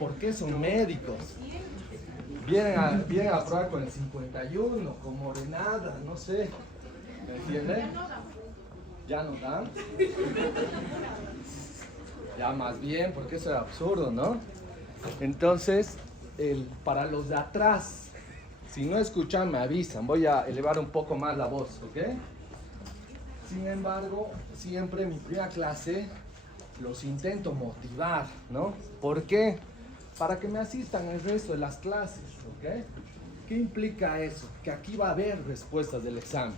¿Por qué son médicos? Vienen a probar con el 51, con morenada, no sé. ¿Me entienden? ¿Ya no dan? Ya más bien, porque eso es absurdo, ¿no? Entonces, para los de atrás, si no escuchan, me avisan. Voy a elevar un poco más la voz, ¿ok? Sin embargo, siempre en mi primera clase los intento motivar, ¿no? ¿Por qué? Para que me asistan el resto de las clases, ¿ok? ¿Qué implica eso? Que aquí va a haber respuestas del examen.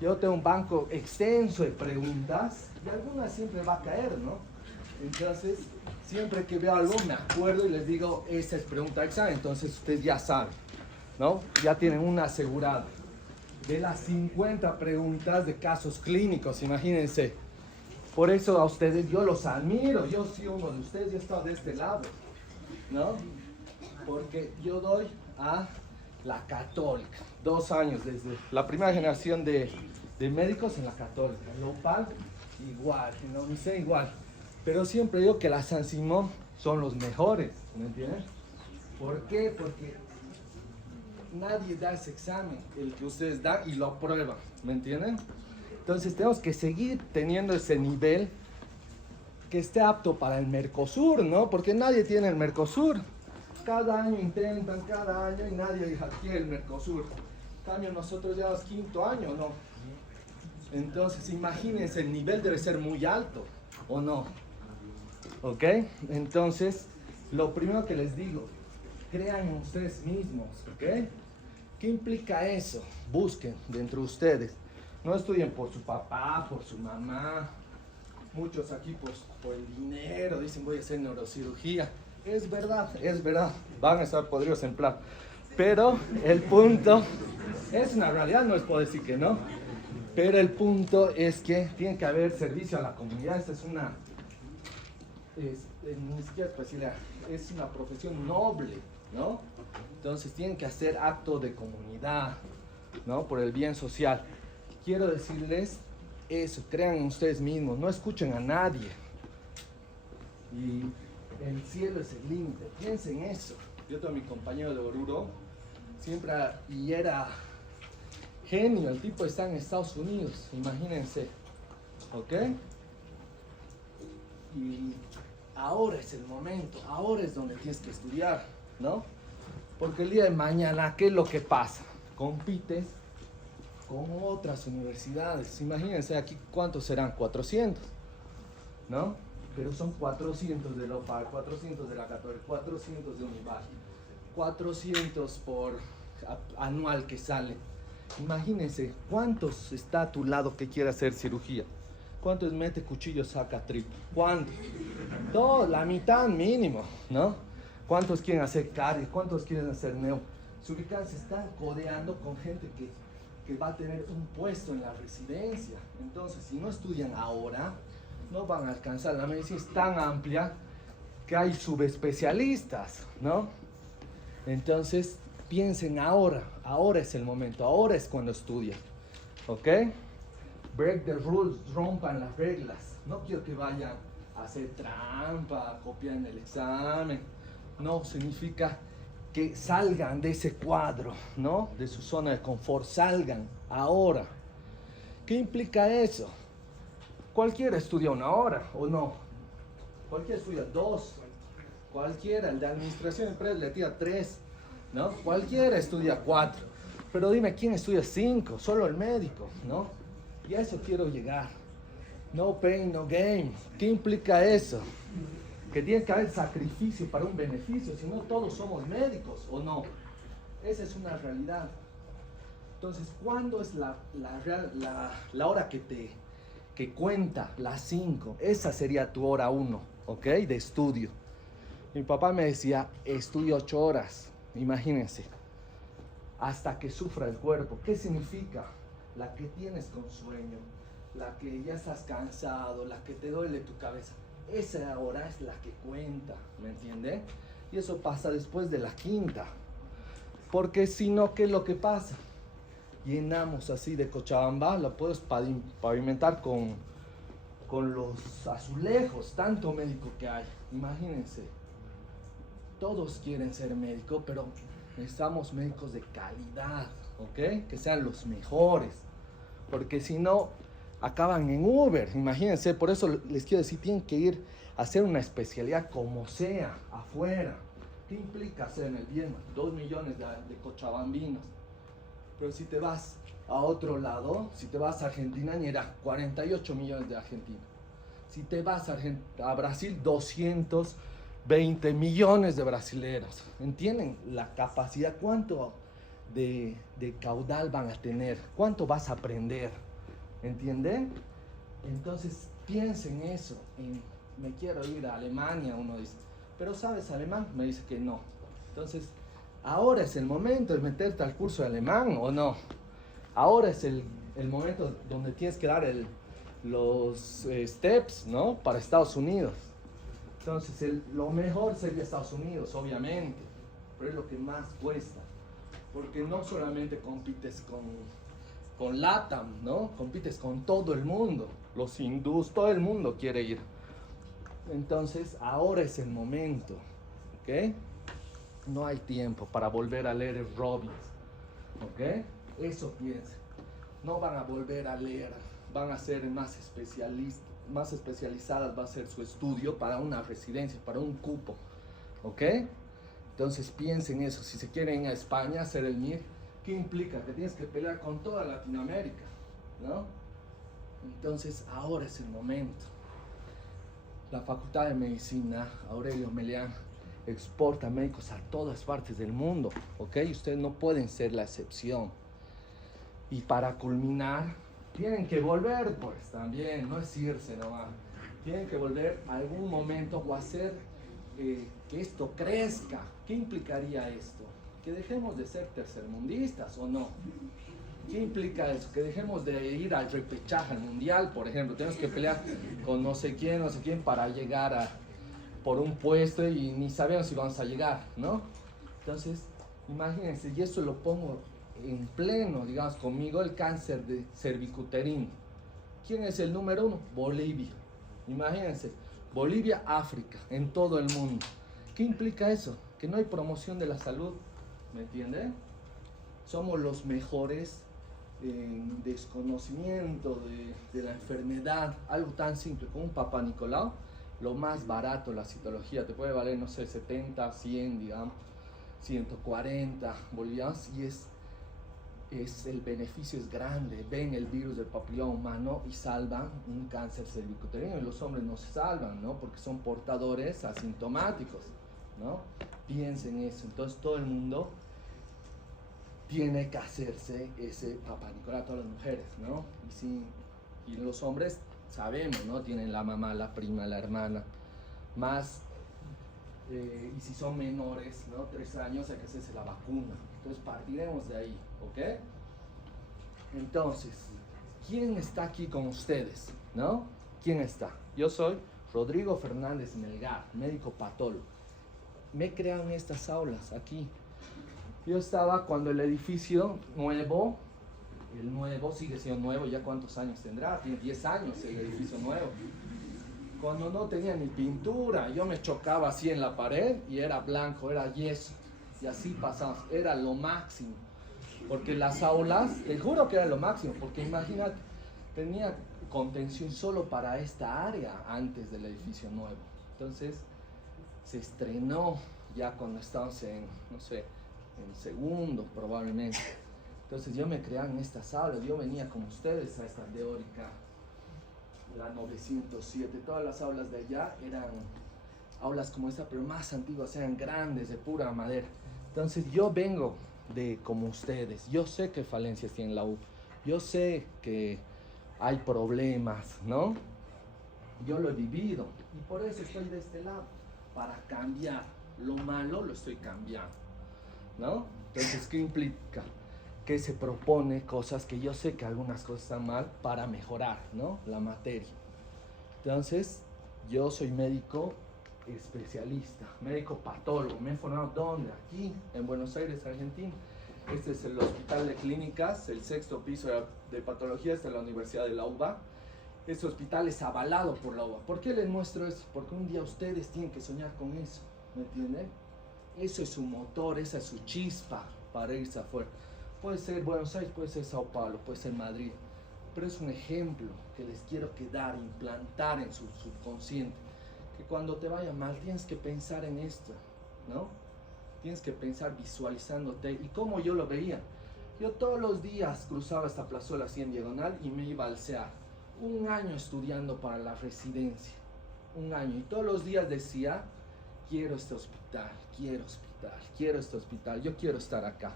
Yo tengo un banco extenso de preguntas y algunas siempre va a caer, ¿no? Entonces, siempre que veo algo me acuerdo y les digo, esa es pregunta de examen, entonces ustedes ya saben, ¿no? Ya tienen una asegurada. De las 50 preguntas de casos clínicos, imagínense. Por eso a ustedes yo los admiro, yo soy uno de ustedes, yo he estado de este lado, ¿no? Porque yo doy a la católica, 2 años desde la primera generación de médicos en la católica, en la UPAL igual, en la UNICEF igual, pero siempre digo que la San Simón son los mejores, ¿me entienden? ¿Por qué? Porque nadie da ese examen, el que ustedes dan y lo aprueban, ¿me entienden? Entonces tenemos que seguir teniendo ese nivel que esté apto para el Mercosur, ¿no? Porque nadie tiene el Mercosur. Cada año intentan, cada año, y nadie adquiere el Mercosur. En cambio, nosotros ya es 5.º año, ¿no? Entonces, imagínense, el nivel debe ser muy alto, ¿o no? ¿Ok? Entonces, lo primero que les digo, crean en ustedes mismos, ¿ok? ¿Qué implica eso? Busquen dentro de ustedes. No estudien por su papá, por su mamá. Muchos aquí pues, por el dinero dicen voy a hacer neurocirugía. Es verdad, van a estar podridos en plan. Pero el punto, es una realidad, no les puedo decir que no. Pero el punto es que tiene que haber servicio a la comunidad. Esta es una, ni siquiera especialidad, es una profesión noble, ¿no? Entonces tienen que hacer acto de comunidad, ¿no? Por el bien social. Quiero decirles eso, crean en ustedes mismos, no escuchen a nadie. Y el cielo es el límite, piensen eso. Yo tengo a mi compañero de Oruro, siempre, y era genio, el tipo está en Estados Unidos, imagínense, ¿ok? Y ahora es el momento, ahora es donde tienes que estudiar, ¿no? Porque el día de mañana, ¿qué es lo que pasa? Compites con otras universidades. Imagínense aquí cuántos serán, 400, ¿no? Pero son 400 de la UPAL, 400 de la Católica, 400 de Univalle, 400 por anual que sale. Imagínense, ¿cuántos está a tu lado que quiere hacer cirugía? ¿Cuántos mete cuchillo, saca tripa? ¿Cuántos? Todo, la mitad mínimo, ¿no? ¿Cuántos quieren hacer caries? ¿Cuántos quieren hacer neo? Se están codeando con gente que va a tener un puesto en la residencia. Entonces, si no estudian ahora, no van a alcanzar. La medicina es tan amplia que hay subespecialistas, ¿no? Entonces, piensen ahora es el momento, ahora es cuando estudian, ¿ok? Break the rules, rompan las reglas. No quiero que vayan a hacer trampa, a copiar en el examen. No, significa que salgan de ese cuadro, ¿no? De su zona de confort, salgan ahora. ¿Qué implica eso? Cualquiera estudia 1 hora, ¿o no? Cualquiera estudia 2. Cualquiera, el de administración de empresas le tira 3, ¿no? Cualquiera estudia 4. Pero dime, ¿quién estudia 5? Solo el médico, ¿no? Y a eso quiero llegar. No pain, no gain. ¿Qué implica eso? Que tiene que haber sacrificio para un beneficio, si no todos somos médicos, ¿o no? Esa es una realidad. Entonces, ¿cuándo es la hora que cuenta? Las 5. Esa sería tu hora 1, ¿ok? De estudio. Mi papá me decía, estudia 8 horas, imagínense, hasta que sufra el cuerpo. ¿Qué significa? La que tienes con sueño, la que ya estás cansado, la que te duele tu cabeza. Esa hora es la que cuenta, ¿me entiende? Y eso pasa después de la 5ª. Porque si no, ¿qué es lo que pasa? Llenamos así de Cochabamba, la puedes pavimentar con los azulejos, tanto médico que hay. Imagínense. todos quieren ser médicos, pero necesitamos médicos de calidad, ¿ok? Que sean los mejores, porque si no, acaban en Uber, imagínense. Por eso les quiero decir, tienen que ir a hacer una especialidad como sea, afuera. ¿Qué implica hacer en el Vietnam? 2 millones de cochabambinos. Pero si te vas a otro lado, si te vas a Argentina, mira, 48 millones de argentinos. Si te vas a Brasil, 220 millones de brasileros. ¿Entienden la capacidad? ¿Cuánto de caudal van a tener? ¿Cuánto vas a aprender? ¿Entienden? Entonces piensen eso. Me quiero ir a Alemania, uno dice. ¿Pero sabes alemán? Me dice que no. Entonces, ahora es el momento de meterte al curso de alemán o no. Ahora es el momento donde tienes que dar los steps, ¿no? Para Estados Unidos. Entonces, lo mejor sería Estados Unidos, obviamente. Pero es lo que más cuesta. Porque no solamente compites con LATAM, ¿no? Compites con todo el mundo. Los hindús, todo el mundo quiere ir. Entonces, ahora es el momento, ¿ok? No hay tiempo para volver a leer Robbins, ¿ok? Eso piensen. No van a volver a leer, van a ser más especializadas, va a ser su estudio para una residencia, para un cupo, ¿ok? Entonces piensen eso. Si se quieren ir a España hacer el MIR, ¿qué implica? Que tienes que pelear con toda Latinoamérica, ¿no? Entonces, ahora es el momento. La Facultad de Medicina, Aurelio Meleán, exporta médicos a todas partes del mundo, ¿ok? Ustedes no pueden ser la excepción. Y para culminar, tienen que volver, pues, también, no es irse nomás. Tienen que volver a algún momento o hacer que esto crezca. ¿Qué implicaría esto? Que dejemos de ser tercermundistas, ¿o no? ¿Qué implica eso? Que dejemos de ir al repechaje, al mundial, por ejemplo. Tenemos que pelear con no sé quién para llegar por un puesto y ni sabemos si vamos a llegar, ¿no? Entonces, imagínense, y eso lo pongo en pleno, digamos, conmigo, el cáncer de cervicuterino. ¿Quién es el número 1? Bolivia. Imagínense, Bolivia, África, en todo el mundo. ¿Qué implica eso? Que no hay promoción de la salud, ¿me entienden? Somos los mejores en desconocimiento de la enfermedad, algo tan simple como un Papá Nicolau. Lo más barato, la citología, te puede valer, no sé, 70, 100, digamos, 140 bolivianos, y el beneficio es grande. Ven el virus del papiloma humano y salvan un cáncer cervicuterino, y los hombres no se salvan, ¿no? Porque son portadores asintomáticos, ¿no? Piensen eso. Entonces todo el mundo tiene que hacerse ese Papá Nicolau, a todas las mujeres, ¿no? Y los hombres sabemos, ¿no? Tienen la mamá, la prima, la hermana, más, y si son menores, ¿no? 3 años, hay que hacerse la vacuna. Entonces partiremos de ahí, ¿ok? Entonces, ¿quién está aquí con ustedes, no? ¿Quién está? Yo soy Rodrigo Fernández Melgar, médico patólogo. Me crean estas aulas aquí. Yo estaba cuando el edificio nuevo, el nuevo sigue siendo nuevo, ¿ya cuántos años tendrá? Tiene 10 años el edificio nuevo. Cuando no tenía ni pintura, yo me chocaba así en la pared y era blanco, era yeso. Y así pasamos, era lo máximo. Porque las aulas, te juro que era lo máximo, porque imagínate, tenía contención solo para esta área antes del edificio nuevo. Entonces, se estrenó ya cuando estábamos en, no sé, en segundo probablemente. Entonces yo me creaba en estas aulas, yo venía como ustedes a esta teórica, la 907, todas las aulas de allá eran aulas como esta, pero más antiguas, eran grandes, de pura madera. Entonces yo vengo de como ustedes, yo sé que falencias tiene la U, yo sé que hay problemas, ¿no? Yo lo he vivido y por eso estoy de este lado, para cambiar. Lo malo lo estoy cambiando, ¿no? Entonces, ¿qué implica? Que se propone cosas que yo sé que algunas cosas están mal para mejorar, ¿no? La materia. Entonces, yo soy médico especialista, médico patólogo. Me he formado ¿dónde? Aquí, en Buenos Aires, Argentina. Este es el Hospital de Clínicas, el 6º piso de patología, está en la Universidad de la UBA. Este hospital es avalado por la UBA. ¿Por qué les muestro eso? Porque un día ustedes tienen que soñar con eso, ¿me entienden? Eso es su motor, esa es su chispa para irse afuera. Puede ser Buenos Aires, puede ser Sao Paulo, puede ser Madrid, pero es un ejemplo que les quiero quedar, implantar en su subconsciente, que cuando te vaya mal tienes que pensar en esto, ¿no? Tienes que pensar visualizándote. Y como yo lo veía, yo todos los días cruzaba esta plazuela así en diagonal y me iba al CEA. Un año estudiando para la residencia, un año, y todos los días decía, quiero este hospital, quiero este hospital, yo quiero estar acá.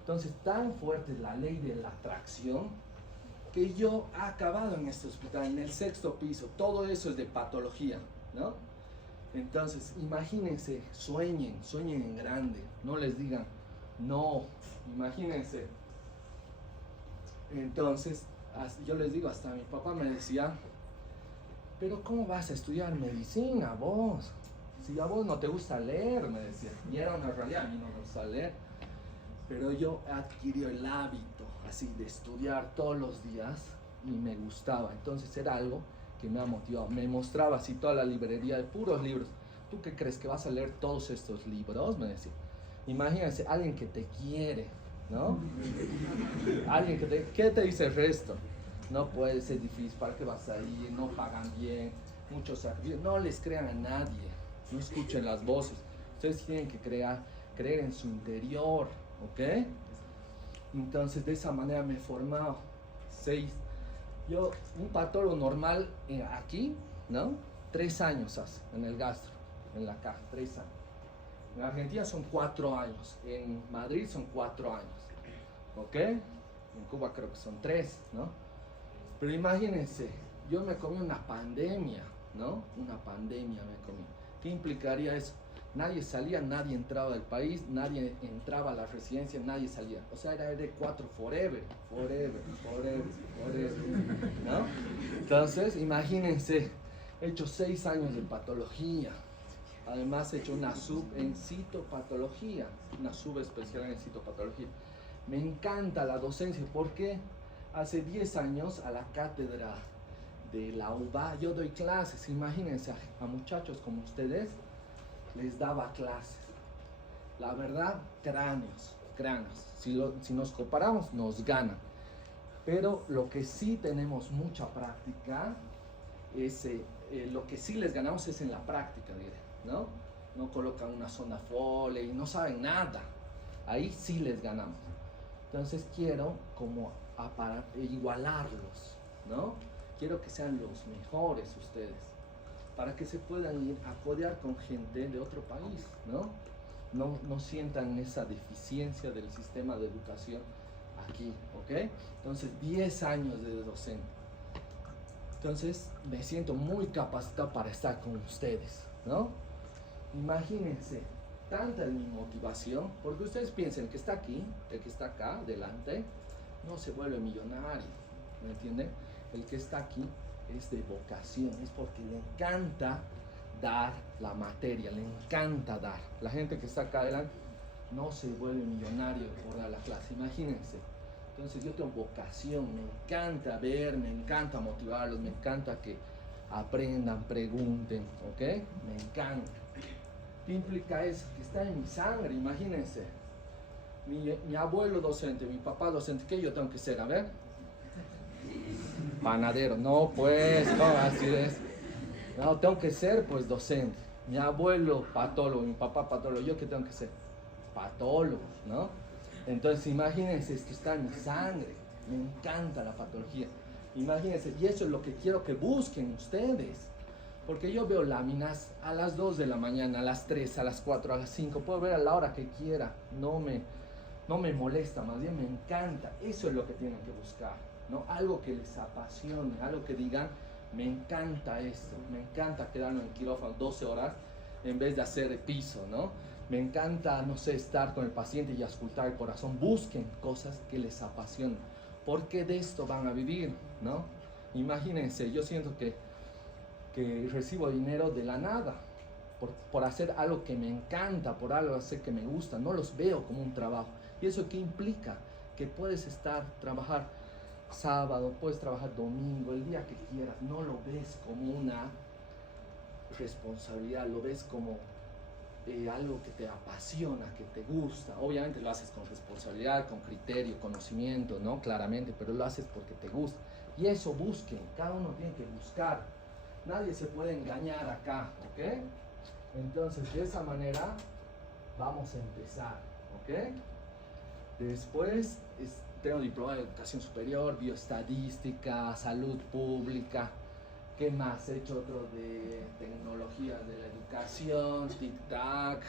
Entonces, tan fuerte es la ley de la atracción que yo he acabado en este hospital, en el 6º piso. Todo eso es de patología, ¿no? Entonces, imagínense, sueñen en grande, no les digan, no, imagínense. Entonces, yo les digo, hasta mi papá me decía, pero ¿cómo vas a estudiar medicina vos? Si a vos no te gusta leer, me decía. Y era una realidad, a mí no me gusta leer. Pero yo adquirí el hábito así de estudiar todos los días y me gustaba. Entonces era algo que me ha motivado. Me mostraba así toda la librería de puros libros. ¿Tú qué crees que vas a leer todos estos libros? Me decía. Imagínense, alguien que te quiere, ¿no? Alguien que te... ¿Qué te dice el resto? No puede ser difícil, ¿para qué vas a ir? No pagan bien, muchos sacrificios. No les crean a nadie, no escuchen las voces. Ustedes tienen que creer en su interior, ¿ok? Entonces de esa manera me he formado. 6. Yo, un patólogo normal aquí, ¿no? 3 años hace, en el gastro, en la caja, 3 años. En Argentina son 4 años, en Madrid son 4 años, ¿ok? En Cuba creo que son 3, ¿no? Pero imagínense, yo me comí una pandemia, ¿no? Una pandemia me comí. ¿Qué implicaría eso? Nadie salía, nadie entraba del país, nadie entraba a la residencia, nadie salía. O sea, era R4 forever, ¿no? Entonces, imagínense, he hecho 6 años de patología. Además, he hecho una sub en citopatología, una subespecial en citopatología. Me encanta la docencia, ¿por qué? Hace 10 años a la cátedra de la UBA yo doy clases. Imagínense a muchachos como ustedes, les daba clases. La verdad, cráneos. Si nos comparamos, nos ganan. Pero lo que sí tenemos mucha práctica, es, lo que sí les ganamos es en la práctica, ¿no? No colocan una sonda Foley y no saben nada. Ahí sí les ganamos. Entonces quiero como para igualarlos, ¿no? Quiero que sean los mejores ustedes, para que se puedan ir a codear con gente de otro país, ¿no? No sientan esa deficiencia del sistema de educación aquí, ¿ok? Entonces, 10 años de docente. Entonces, me siento muy capacitado para estar con ustedes, ¿no? Imagínense, tanta es mi motivación, porque ustedes piensen, el que está aquí, el que está acá, delante, no se vuelve millonario, ¿me entienden? El que está aquí es de vocación, es porque le encanta dar la materia, le encanta dar. La gente que está acá adelante no se vuelve millonario por dar la clase, imagínense. Entonces yo tengo vocación, me encanta ver, me encanta motivarlos, me encanta que aprendan, pregunten, ¿ok? Me encanta. ¿Qué implica eso? Que está en mi sangre, imagínense. Mi abuelo docente, mi papá docente, ¿qué yo tengo que ser? A ver. Panadero, no pues, ¿cómo así es? No, tengo que ser pues docente. Mi abuelo patólogo, mi papá patólogo, ¿yo qué tengo que ser? Patólogo, ¿no? Entonces imagínense, esto está en mi sangre, me encanta la patología. Imagínense, y eso es lo que quiero que busquen ustedes. Porque yo veo láminas a las 2 de la mañana, a las 3, a las 4, a las 5, puedo ver a la hora que quiera, no me molesta, más bien me encanta. Eso es lo que tienen que buscar, ¿no? Algo que les apasione, algo que digan, me encanta esto, me encanta quedarme en quirófano 12 horas en vez de hacer piso, ¿no? Me encanta, no sé, estar con el paciente y auscultar el corazón. Busquen cosas que les apasionen, porque de esto van a vivir, ¿no? Imagínense, yo siento que recibo dinero de la nada, por hacer algo que me encanta, por algo hacer que me gusta, no los veo como un trabajo. ¿Y eso qué implica? Que puedes trabajar sábado, puedes trabajar domingo, el día que quieras, no lo ves como una responsabilidad, lo ves como algo que te apasiona, que te gusta. Obviamente lo haces con responsabilidad, con criterio, conocimiento, ¿no? Claramente, pero lo haces porque te gusta. Y eso busquen, cada uno tiene que buscar. Nadie se puede engañar acá, ¿ok? Entonces, de esa manera vamos a empezar, ¿ok? Después, tengo diploma de educación superior, bioestadística, salud pública. ¿Qué más? He hecho otro de tecnologías de la educación, tic-tac.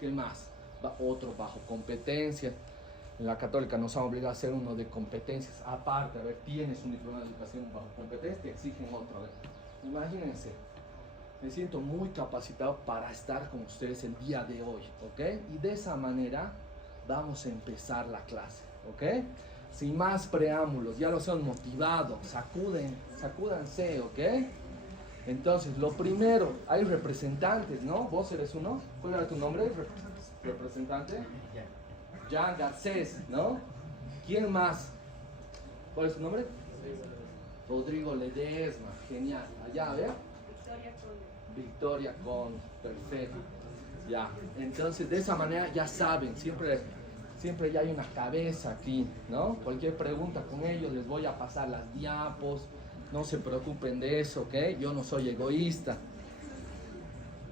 ¿Qué más? Otro bajo competencias. En la Católica nos han obligado a hacer uno de competencias aparte. A ver, tienes un diploma de educación bajo competencia, te exigen otro. A ver, imagínense, me siento muy capacitado para estar con ustedes el día de hoy, ¿ok? Y de esa manera vamos a empezar la clase, ¿ok? Sin más preámbulos, ya los han motivado, sacúdanse, ¿ok? Entonces, lo primero, hay representantes, ¿no? Vos eres uno. ¿Cuál era tu nombre? Representante. Jan Garcés, ¿no? ¿Quién más? ¿Cuál es su nombre? Rodrigo Ledesma, genial. Allá, a ver. Victoria Conde, perfecto. Ya, entonces de esa manera ya saben, siempre ya hay una cabeza aquí, ¿no? Cualquier pregunta con ellos les voy a pasar las diapos, no se preocupen de eso, ¿ok? Yo no soy egoísta.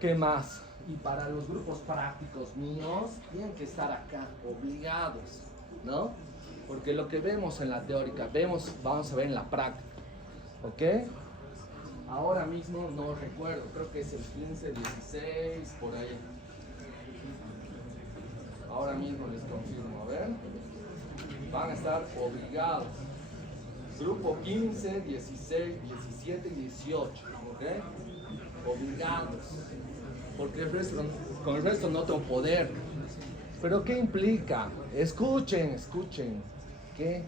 ¿Qué más? Y para los grupos prácticos míos, tienen que estar acá, obligados, ¿no? Porque lo que vemos en la teórica, vamos a ver en la práctica, ¿ok? Ahora mismo no recuerdo, creo que es el 15, 16, por ahí. Ahora mismo les confirmo, a ver. Van a estar obligados. Grupo 15, 16, 17 y 18, ¿ok? Obligados. Porque con el resto no tengo poder. ¿Pero qué implica? Escuchen, que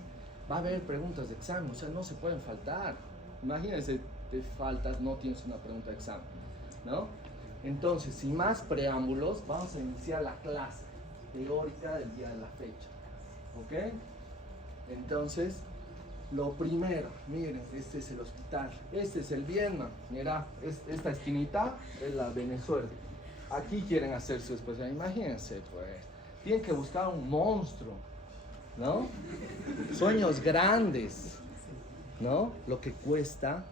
va a haber preguntas de examen, o sea, no se pueden faltar. Imagínense, te faltas, no tienes una pregunta de examen, ¿no? Entonces, sin más preámbulos, vamos a iniciar la clase teórica del día de la fecha, ¿ok? Entonces, lo primero, miren, este es el hospital, este es el Vietnam, mira, esta esquinita es la Venezuela. Aquí quieren hacer su especial, imagínense, pues, tienen que buscar un monstruo, ¿no? Sueños grandes, ¿no? Lo que cuesta,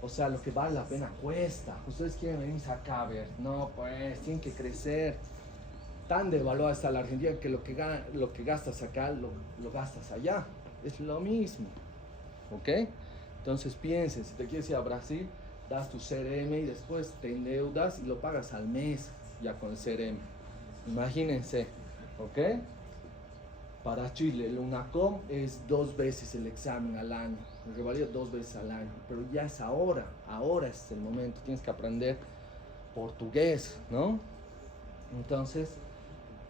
o sea, lo que vale la pena cuesta. Ustedes quieren venirse acá a ver, no, pues, tienen que crecer. Tan devaluada está la Argentina que lo que gastas acá lo gastas allá. Es lo mismo, ¿ok? Entonces piensen, si te quieres ir a Brasil, das tu CRM y después te endeudas y lo pagas al mes ya con el CRM. Imagínense, ¿ok? Para Chile, el UNACOM es 2 veces el examen al año, el revalida 2 veces al año, pero ya es ahora es el momento, tienes que aprender portugués, ¿no? Entonces,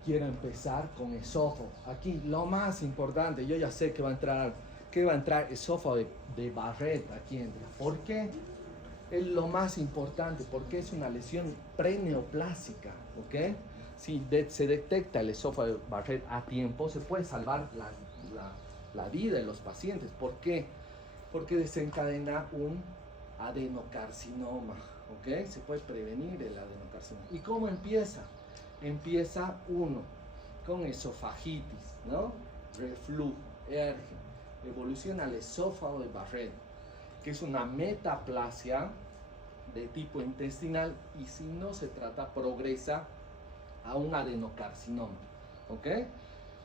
quiero empezar con esófago. Aquí lo más importante, yo ya sé que va a entrar esófago de Barrett, aquí entra. ¿Por qué? Es lo más importante, porque es una lesión preneoplásica, ¿ok? Si se detecta el esófago de Barrett a tiempo, se puede salvar la vida de los pacientes. ¿Por qué? Porque desencadena un adenocarcinoma, ¿ok? Se puede prevenir el adenocarcinoma. ¿Y cómo empieza? Empieza uno con esofagitis, ¿no? Reflujo, erge, evoluciona al esófago de Barrett, que es una metaplasia de tipo intestinal y si no se trata progresa a un adenocarcinoma, ¿ok?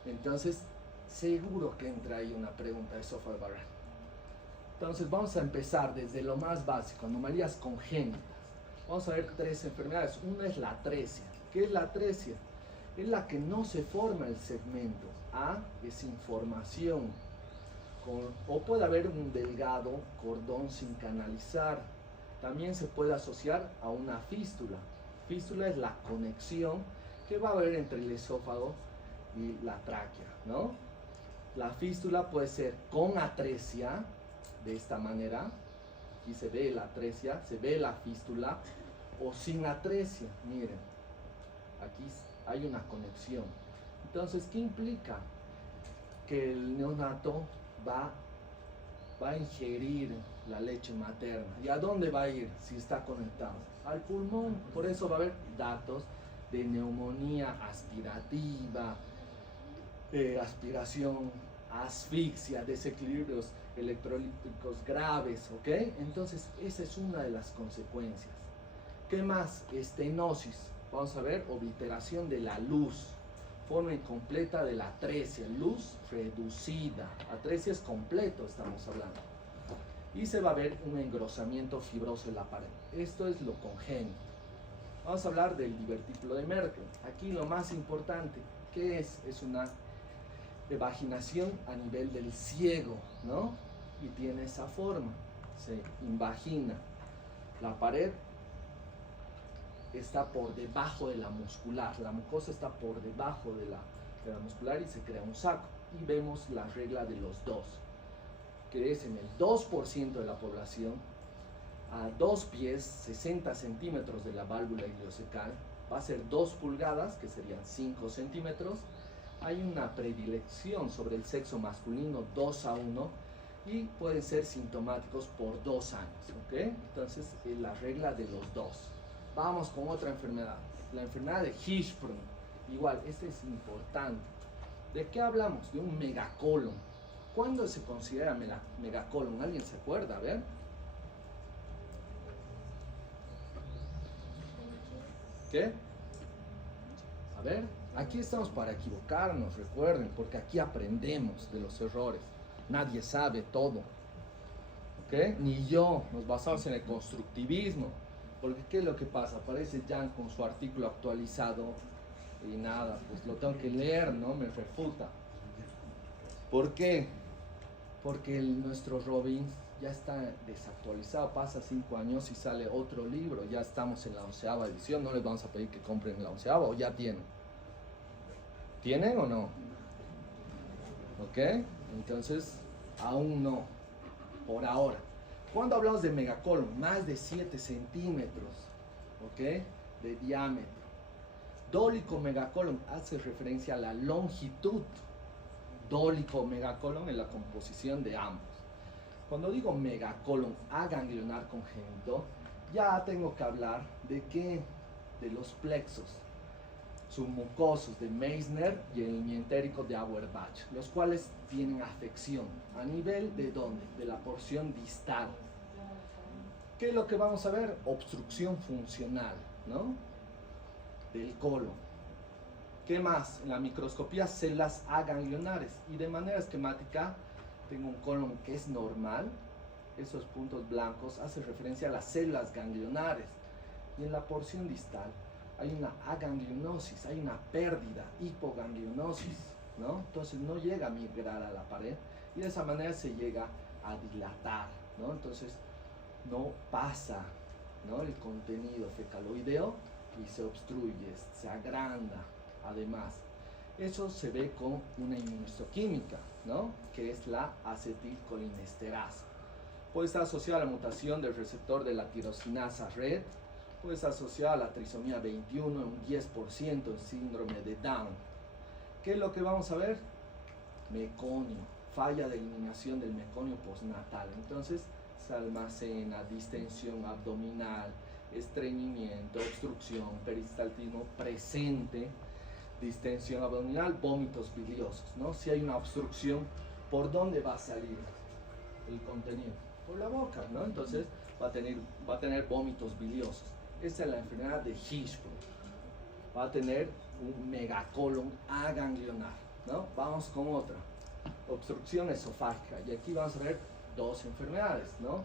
Entonces, seguro que entra ahí una pregunta de esófago de Barrett. Entonces, vamos a empezar desde lo más básico, anomalías congénitas. Vamos a ver 3 enfermedades. Una es la atresia. ¿Qué es la atresia? Es la que no se forma el segmento. A es información. O puede haber un delgado cordón sin canalizar. También se puede asociar a una fístula. Fístula es la conexión que va a haber entre el esófago y la tráquea, ¿no? La fístula puede ser con atresia, de esta manera. Aquí se ve la atresia, se ve la fístula, o sin atresia, miren, aquí hay una conexión. Entonces, ¿qué implica? Que el neonato va a ingerir la leche materna. ¿Y a dónde va a ir si está conectado? Al pulmón. Por eso va a haber datos de neumonía aspirativa, aspiración, asfixia, desequilibrios electrolíticos graves, ¿ok? Entonces, esa es una de las consecuencias. ¿Qué más? Estenosis. Vamos a ver, obliteración de la luz. Forma incompleta de la atresia, luz reducida. Atresia es completo, estamos hablando. Y se va a ver un engrosamiento fibroso en la pared. Esto es lo congénito. Vamos a hablar del divertículo de Merkel. Aquí lo más importante, ¿qué es? Es una vaginación a nivel del ciego, ¿no? Y tiene esa forma. Se invagina. La pared está por debajo de la muscular. La mucosa está por debajo de la muscular y se crea un saco. Y vemos la regla de los 2, que es en el 2% de la población, a 2 pies, 60 centímetros de la válvula ileocecal, va a ser 2 pulgadas, que serían 5 centímetros. Hay una predilección sobre el sexo masculino 2:1 y pueden ser sintomáticos por 2 años, ¿ok? Entonces, es la regla de los 2. Vamos con otra enfermedad, la enfermedad de Hirschsprung. Igual, este es importante. ¿De qué hablamos? De un megacolon. ¿Cuándo se considera megacolon? ¿Alguien se acuerda? A ver. ¿Qué? A ver, aquí estamos para equivocarnos, recuerden, porque aquí aprendemos de los errores. Nadie sabe todo, ¿ok? Ni yo, nos basamos en el constructivismo. Porque ¿qué es lo que pasa? Aparece Jan con su artículo actualizado y nada, pues lo tengo que leer, ¿no? Me refuta. ¿Por qué? Porque nuestro Robbins ya está desactualizado, pasa 5 años y sale otro libro, ya estamos en la 11ª edición, no les vamos a pedir que compren la 11ª o ya tienen. ¿Tienen o no? ¿Ok? Entonces, aún no, por ahora. Cuando hablamos de megacolon, más de 7 centímetros, ¿ok? De diámetro. Dólico megacolon hace referencia a la longitud. Dólico megacolon en la composición de ambos. Cuando digo megacolon aganglionar congénito, ya tengo que hablar de qué, de los plexos submucosos de Meissner y el mientérico de Auerbach, los cuales tienen afección a nivel de ¿dónde? De la porción distal. ¿Qué es lo que vamos a ver? Obstrucción funcional, ¿no? Del colon. ¿Qué más? En la microscopía, células aganglionares. Y de manera esquemática, tengo un colon que es normal. Esos puntos blancos hacen referencia a las células ganglionares. Y en la porción distal hay una aganglionosis, hay una pérdida, hipoganglionosis, ¿no? Entonces no llega a migrar a la pared y de esa manera se llega a dilatar, ¿no? Entonces no pasa, ¿no? El contenido fecaloideo y se obstruye, se agranda. Además, eso se ve con una inmunohistoquímica, ¿no? Que es la acetilcolinesterasa. Puede estar asociada a la mutación del receptor de la tirosinasa red, puede estar asociada a la trisomía 21 en un 10% en síndrome de Down. ¿Qué es lo que vamos a ver? Meconio, falla de eliminación del meconio postnatal. Entonces, se almacena distensión abdominal, estreñimiento, obstrucción, peristaltismo presente, distensión abdominal, vómitos biliosos, ¿no? Si hay una obstrucción, ¿por dónde va a salir el contenido? Por la boca, ¿no? Entonces va a tener vómitos biliosos. Esta es la enfermedad de Hirschsprung. Va a tener un megacolon aganglionar, ¿no? Vamos con otra. Obstrucción esofágica. Y aquí vamos a ver 2 enfermedades, ¿no?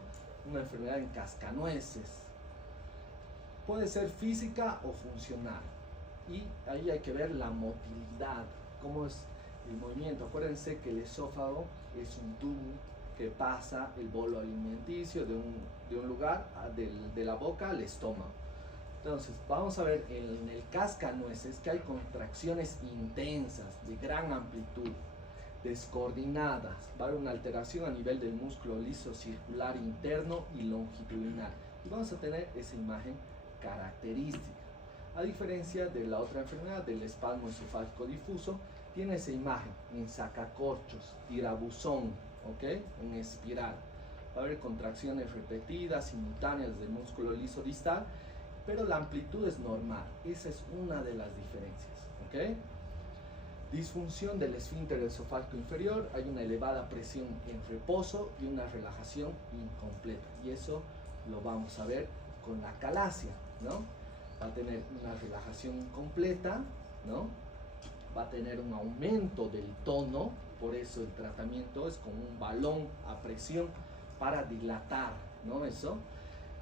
Una enfermedad en cascanueces. Puede ser física o funcional. Y ahí hay que ver la motilidad, cómo es el movimiento. Acuérdense que el esófago es un tubo que pasa el bolo alimenticio de un lugar, de la boca al estómago. Entonces, vamos a ver en el cascanueces que hay contracciones intensas, de gran amplitud, descoordinadas. Va a haber una alteración a nivel del músculo liso circular interno y longitudinal. Y vamos a tener esa imagen característica. A diferencia de la otra enfermedad, del espasmo esofágico difuso, tiene esa imagen en sacacorchos, tirabuzón, ¿ok? En espiral. Va a haber contracciones repetidas, simultáneas del músculo liso distal, pero la amplitud es normal. Esa es una de las diferencias, ¿ok? Disfunción del esfínter esofágico inferior, hay una elevada presión en reposo y una relajación incompleta. Y eso lo vamos a ver con la calasia, ¿no? Va a tener una relajación incompleta, ¿no? Va a tener un aumento del tono, por eso el tratamiento es con un balón a presión para dilatar, ¿no? Eso.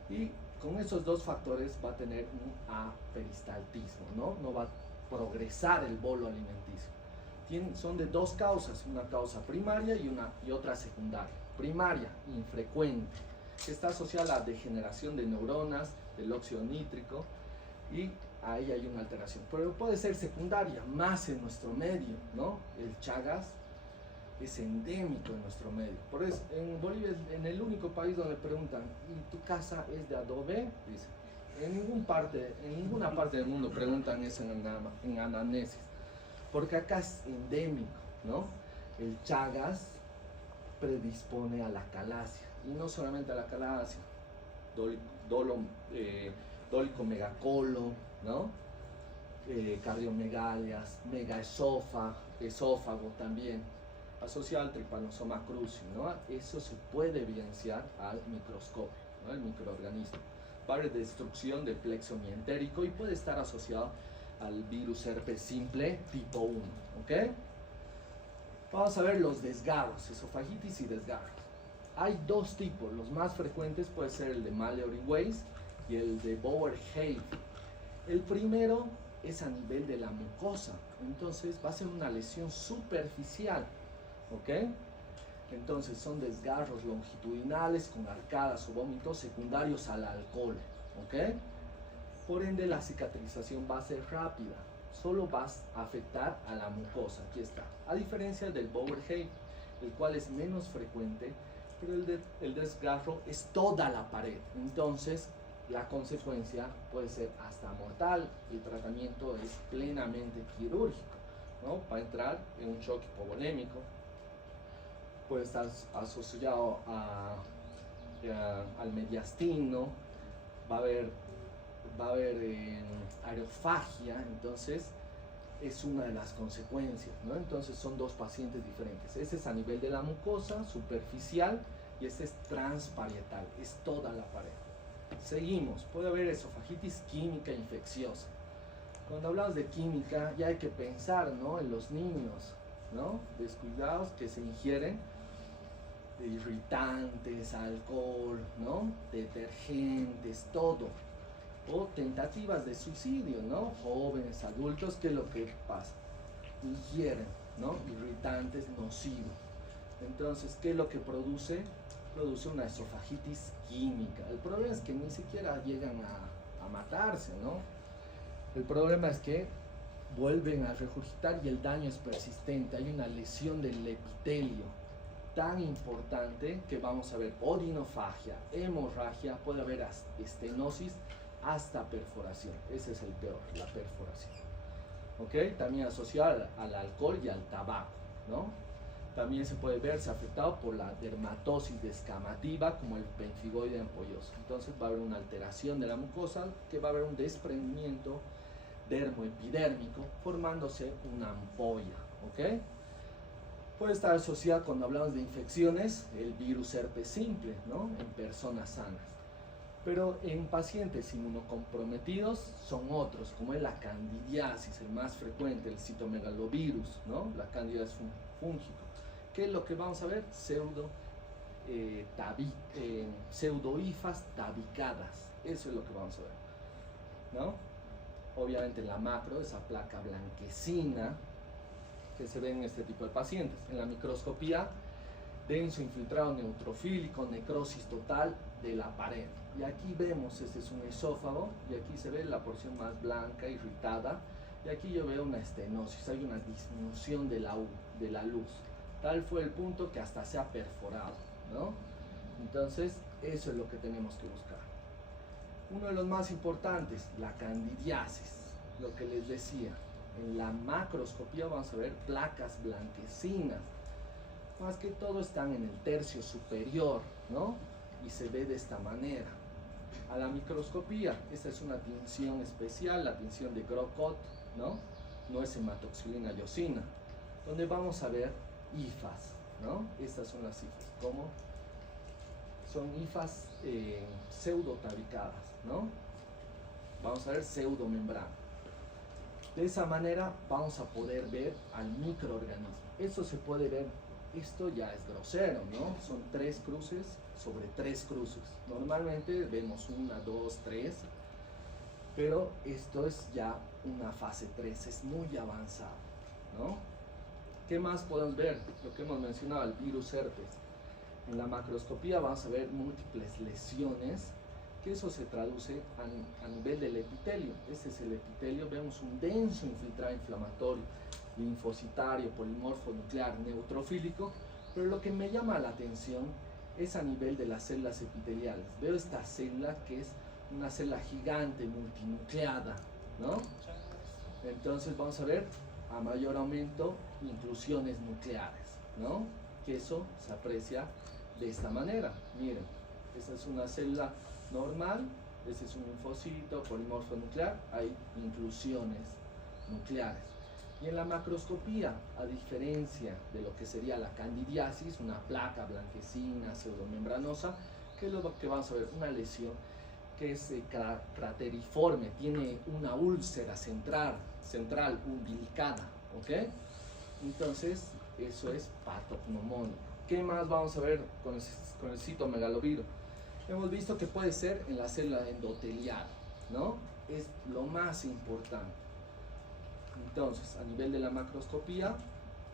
Y con esos dos factores va a tener un aperistaltismo, ¿no? No va a progresar el bolo alimenticio. Son de dos causas, una causa primaria y otra secundaria. Primaria, infrecuente, que está asociada a la degeneración de neuronas, del óxido nítrico, y ahí hay una alteración. Pero puede ser secundaria, más en nuestro medio, ¿no? El Chagas es endémico en nuestro medio. Por eso, en Bolivia es en el único país donde preguntan, ¿y tu casa es de adobe? Dice. En ninguna parte del mundo preguntan eso en anamnesis. Porque acá es endémico, ¿no? El Chagas predispone a la calasia. Y no solamente a la calasia, dólico megacolo, ¿no? Cardiomegalias, esófago también, asociado al trypanosoma cruzi, ¿no? Eso se puede evidenciar al microscopio, ¿no? El microorganismo. Va a haber destrucción del plexo mientérico y puede estar asociado al virus herpes simple tipo 1, ¿ok? Vamos a ver los desgarros, esofagitis y desgarros. Hay dos tipos, los más frecuentes puede ser el de Mallory-Weiss y el de Bower-Haig. El primero es a nivel de la mucosa, entonces va a ser una lesión superficial, ¿ok? Entonces son desgarros longitudinales con arcadas o vómitos secundarios al alcohol, ¿ok? Por ende la cicatrización va a ser rápida, solo va a afectar a la mucosa, aquí está. A diferencia del Bower-Haig, el cual es menos frecuente, pero el desgarro es toda la pared, entonces la consecuencia puede ser hasta mortal. El tratamiento es plenamente quirúrgico, ¿no? Va a entrar en un shock hipovolémico, puede estar asociado al mediastino, va a haber aerofagia, entonces es una de las consecuencias, ¿no? Entonces son dos pacientes diferentes. Ese es a nivel de la mucosa superficial y este es transparietal, es toda la pared. Seguimos, puede haber esofagitis química infecciosa. Cuando hablamos de química ya hay que pensar, ¿no? En los niños, ¿no? Descuidados que se ingieren de irritantes, alcohol, ¿no? Detergentes, todo. O tentativas de suicidio, ¿no? Jóvenes, adultos, ¿qué es lo que pasa? Ingieren, ¿no? Irritantes nocivos. Entonces, ¿qué es lo que produce? Produce una esofagitis química. El problema es que ni siquiera llegan a matarse, ¿no? El problema es que vuelven a regurgitar y el daño es persistente. Hay una lesión del epitelio tan importante que vamos a ver odinofagia, hemorragia, puede haber estenosis, hasta perforación. Ese es el peor, la perforación. ¿Ok? También asociado al alcohol y al tabaco, ¿no? También se puede verse afectado por la dermatosis descamativa, como el pemphigoide ampolloso. Entonces va a haber una alteración de la mucosa, que va a haber un desprendimiento dermoepidérmico, formándose una ampolla, ¿ok? Puede estar asociada, cuando hablamos de infecciones, el virus herpes simple, ¿no? En personas sanas. Pero en pacientes inmunocomprometidos son otros, como es la candidiasis, el más frecuente, el citomegalovirus, ¿no? La candidiasis fúngico. ¿Qué es lo que vamos a ver? Pseudohifas tabicadas. Eso es lo que vamos a ver, ¿no? Obviamente en la macro, esa placa blanquecina que se ve en este tipo de pacientes. En la microscopía, denso infiltrado neutrofílico, necrosis total de la pared. Y aquí vemos, este es un esófago, y aquí se ve la porción más blanca, irritada, y aquí yo veo una estenosis, hay una disminución de la luz. Tal fue el punto que hasta se ha perforado, ¿no? Entonces, eso es lo que tenemos que buscar. Uno de los más importantes, la candidiasis, lo que les decía. En la macroscopía vamos a ver placas blanquecinas. Más que todo están en el tercio superior, ¿no? Y se ve de esta manera. A la microscopía, esta es una tinción especial, la tinción de Grocott, ¿no? No es hematoxilina yosina, donde vamos a ver hifas, ¿no? Estas son las hifas, ¿cómo? Son hifas pseudotabicadas, ¿no? Vamos a ver pseudomembrana. De esa manera vamos a poder ver al microorganismo. Eso se puede ver, esto ya es grosero, ¿no? Son 3 cruces sobre 3 cruces. Normalmente vemos 1, 2, 3, pero esto es ya una fase 3, es muy avanzado, ¿no? ¿Qué más podemos ver? Lo que hemos mencionado, el virus herpes. En la macroscopía vamos a ver múltiples lesiones, que eso se traduce a nivel del epitelio. Este es el epitelio, vemos un denso infiltrado inflamatorio, linfocitario, polimorfo nuclear, neutrofílico, pero lo que me llama la atención es a nivel de las células epiteliales. Veo esta célula que es una célula gigante multinucleada, ¿no? Entonces vamos a ver a mayor aumento inclusiones nucleares, ¿no? Que eso se aprecia de esta manera. Miren, esta es una célula normal, este es un linfocito, polimorfo nuclear, hay inclusiones nucleares. Y en la macroscopía, a diferencia de lo que sería la candidiasis, una placa blanquecina, pseudomembranosa, que es lo que vamos a ver, una lesión que es crateriforme, tiene una úlcera central umbilicada, ¿ok? Entonces, eso es patognomónico. ¿Qué más vamos a ver con el citomegaloviro? Hemos visto que puede ser en la célula endotelial, ¿no? Es lo más importante. Entonces, a nivel de la macroscopía,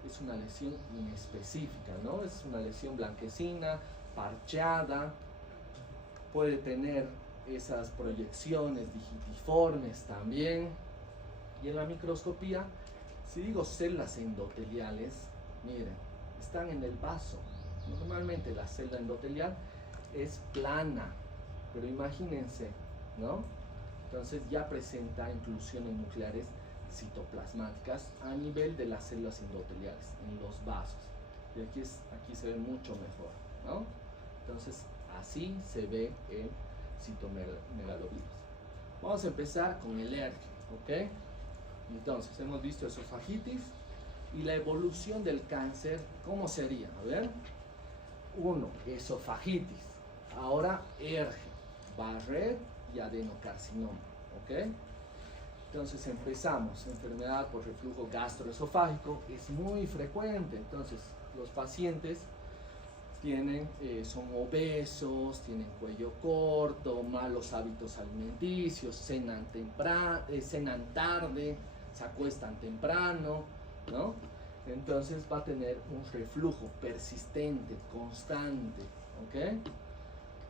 es una lesión inespecífica, ¿no? Es una lesión blanquecina, parcheada, puede tener esas proyecciones digitiformes también. Y en la microscopía, si digo células endoteliales, miren, están en el vaso. Normalmente la célula endotelial es plana, pero imagínense, ¿no? Entonces ya presenta inclusiones nucleares citoplasmáticas a nivel de las células endoteliales, en los vasos. Y aquí se ve mucho mejor, ¿no? Entonces así se ve el citomegalovirus. Vamos a empezar con el ERG, ¿ok? Entonces hemos visto esofagitis y la evolución del cáncer, ¿cómo sería? A ver, 1, esofagitis, ahora ERG, Barrett y adenocarcinoma, ¿ok? Entonces empezamos, enfermedad por reflujo gastroesofágico, es muy frecuente. Entonces los pacientes son obesos, tienen cuello corto, malos hábitos alimenticios, cenan tarde, se acuestan temprano, ¿no? Entonces va a tener un reflujo persistente, constante, ¿ok?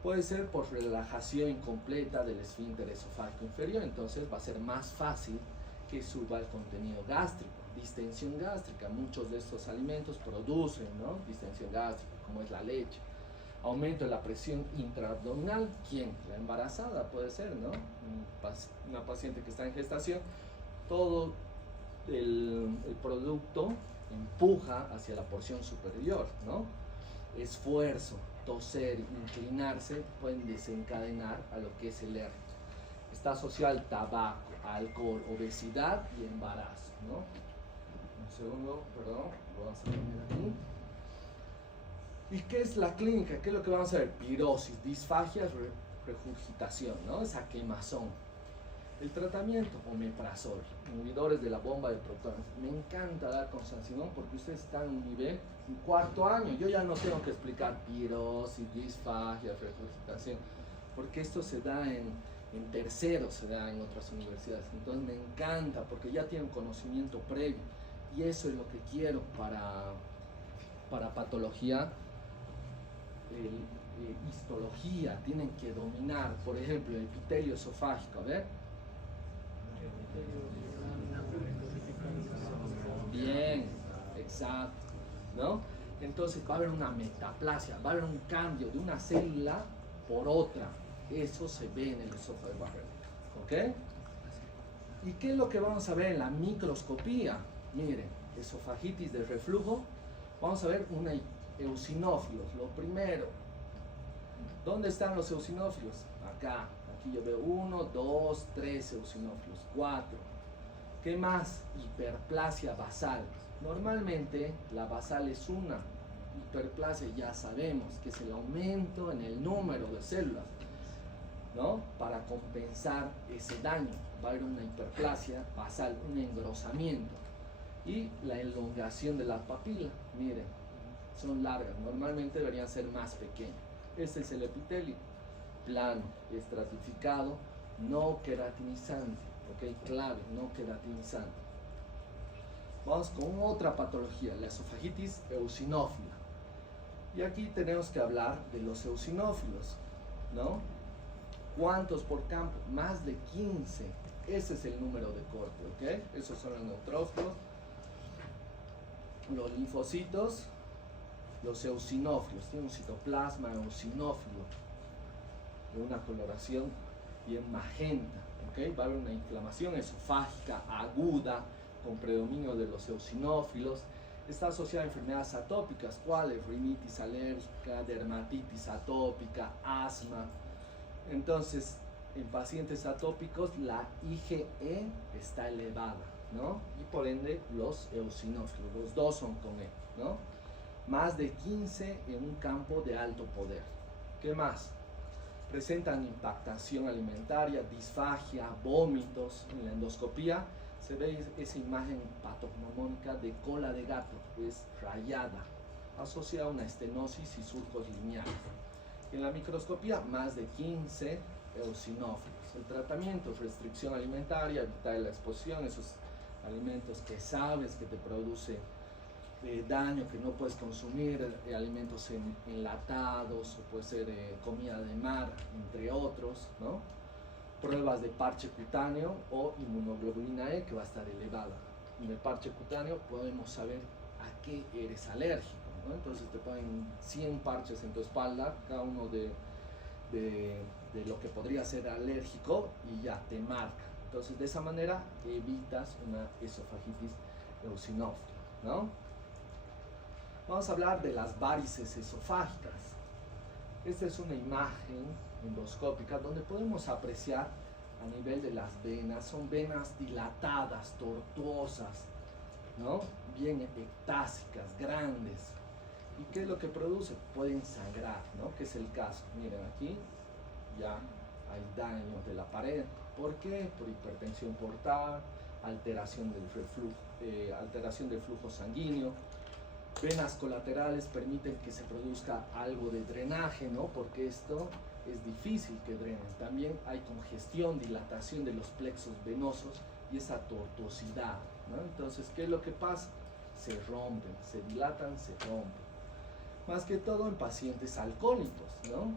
Puede ser por relajación incompleta del esfínter esofágico inferior, entonces va a ser más fácil que suba el contenido gástrico. Distensión gástrica, muchos de estos alimentos producen, ¿no? Distensión gástrica, como es la leche. Aumento de la presión intraabdominal, ¿quién? La embarazada puede ser, ¿no? Una paciente que está en gestación, todo el producto empuja hacia la porción superior, ¿no? Esfuerzo, toser, inclinarse pueden desencadenar a lo que es el ERG. Está asociado al tabaco, alcohol, obesidad y embarazo, ¿no? Un segundo, perdón, lo vamos a poner aquí. ¿Y qué es la clínica? ¿Qué es lo que vamos a ver? Pirosis, disfagia, regurgitación, ¿no? Esa quemazón. El tratamiento, omeprazol, inhibidores de la bomba de protones. Me encanta dar con San Simón porque ustedes están en un nivel, en 4º año. Yo ya no tengo que explicar pirosis, disfagia, regurgitación, porque esto se da en 3º, se da en otras universidades. Entonces me encanta porque ya tienen conocimiento previo y eso es lo que quiero para patología. Histología, tienen que dominar, por ejemplo, el epitelio esofágico, a ver. Bien, exacto, ¿no? Entonces va a haber una metaplasia, va a haber un cambio de una célula por otra. Eso se ve en el esófago de Barrett, ¿ok? ¿Y qué es lo que vamos a ver en la microscopía? Miren, esofagitis de reflujo, vamos a ver una Eosinófilos, lo primero. ¿Dónde están los eosinófilos? Acá. Aquí yo veo 1, 2, 3 eosinófilos, 4. ¿Qué más? Hiperplasia basal. Normalmente la basal es una. Hiperplasia ya sabemos que es el aumento en el número de células, ¿no? Para compensar ese daño va a haber una hiperplasia basal, un engrosamiento. Y la elongación de la papila, miren, son largas, normalmente deberían ser más pequeñas. Este es el epitelio, plano, estratificado, no queratinizante, ¿ok? Clave, no queratinizante. Vamos con otra patología, la esofagitis eosinófila. Y aquí tenemos que hablar de los eosinófilos, ¿no? ¿Cuántos por campo? Más de 15. Ese es el número de corte, ¿ok? Esos son los neutrófilos, los linfocitos, los eosinófilos. Tiene un citoplasma eosinófilo de una coloración bien magenta, ¿ok? Va a haber una inflamación esofágica aguda con predominio de los eosinófilos. Está asociada a enfermedades atópicas, ¿cuáles? Rinitis alérgica, dermatitis atópica, asma. Entonces, en pacientes atópicos la IgE está elevada, ¿no? Y por ende los eosinófilos, los dos son con E, ¿no? Más de 15 en un campo de alto poder. ¿Qué más? Presentan impactación alimentaria, disfagia, vómitos. En la endoscopía se ve esa imagen patognomónica de cola de gato, es rayada, asociada a una estenosis y surcos lineales. En la microscopía, más de 15 eosinófilos. El tratamiento es restricción alimentaria, evitar la exposición, esos alimentos que sabes que te produce daño, que no puedes consumir, alimentos enlatados, o puede ser comida de mar, entre otros, ¿no? Pruebas de parche cutáneo o inmunoglobulina E, que va a estar elevada. En el parche cutáneo podemos saber a qué eres alérgico, ¿no? Entonces te ponen 100 parches en tu espalda, cada uno de lo que podría ser alérgico, y ya te marca. Entonces de esa manera evitas una esofagitis eosinófila, ¿no? Vamos a hablar de las varices esofágicas. Esta es una imagen endoscópica donde podemos apreciar a nivel de las venas, son venas dilatadas, tortuosas, ¿no? Bien ectásicas, grandes. ¿Y qué es lo que produce? Pueden sangrar, ¿no? Que es el caso. Miren aquí, ya hay daño de la pared. ¿Por qué? Por hipertensión portal, alteración del flujo sanguíneo. Venas colaterales permiten que se produzca algo de drenaje, ¿no? Porque esto es difícil que drenen. También hay congestión, dilatación de los plexos venosos y esa tortuosidad, ¿no? Entonces, ¿qué es lo que pasa? Se rompen, se dilatan, se rompen. Más que todo en pacientes alcohólicos, ¿no?